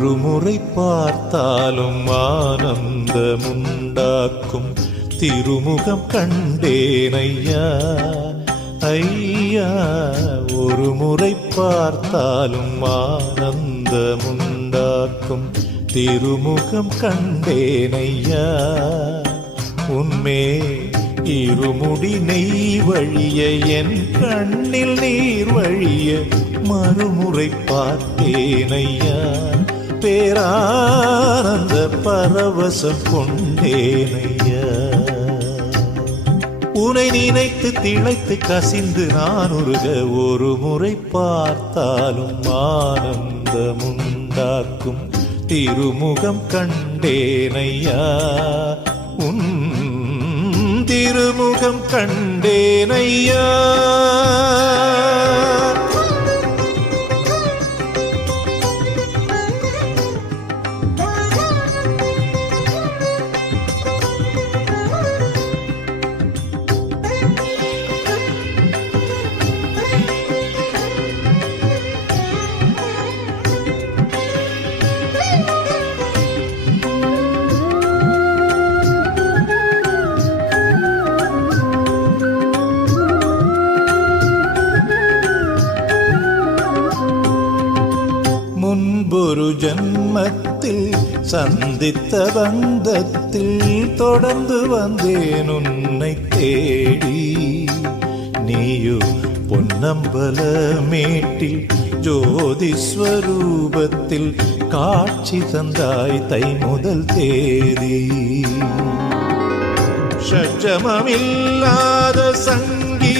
ஒரு முறை பார்த்தாலும் ஆனந்தமுண்டாக்கும் திருமுகம் கண்டேன் ஐயா ஐயா. ஒரு முறை பார்த்தாலும் ஆனந்தமுண்டாக்கும் திருமுகம் கண்டேன் ஐயா. உன்மே இருமுடி நெய் வழிய என் கண்ணில் நீர் வழிய மறுமுறை பார்த்தேன் ஐயா. பேரானந்த பரவசம் கொண்டேன் ஐயா. உனை நினைத்து திளைத்து கசிந்து நான் உருக ஒரு முறை பார்த்தாலும் ஆனந்தமுண்டாக்கும் திருமுகம் கண்டேன் ஐயா. உன் திருமுகம் கண்டேன் ஐயா. முன்பொரு ஜன்மத்தில் சந்தித்த பந்தத்தில் தொடர்ந்து வந்தேன் உன்னை தேடி. நீயோ பொன்னம்பல மேட்டில் ஜோதி ஸ்வரூபத்தில் காட்சி தந்தாய் தை முதல் தேதி. ஷட்ஜமமில்லாத சங்கீத